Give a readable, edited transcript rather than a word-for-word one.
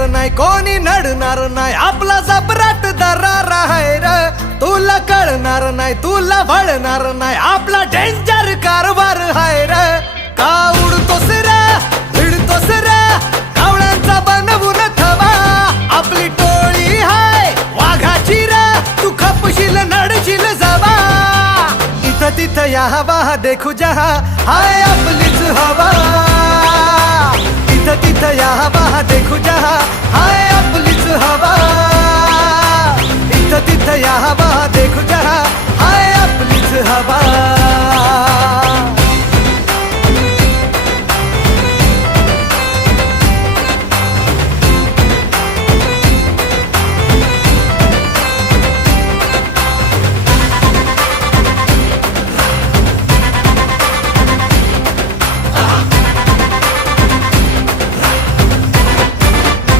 येणार नाही, कोणी नडणार नाही, आपला जबराट दरार आहे र. तुला कळणार नाही, तुला वळणार नाही, आपला डेंजर कारभार आहे र. का उडतोस र, भिडतोस र, कावळ्यांचा बनवून थवा. आपली टोळी हाय वाघाची र, तू खपशील नडशील जबा. इथं तिथं या हवा देखू जहा, हाय आपलीच हवा. इथं तिथं या हवा देखू जहा,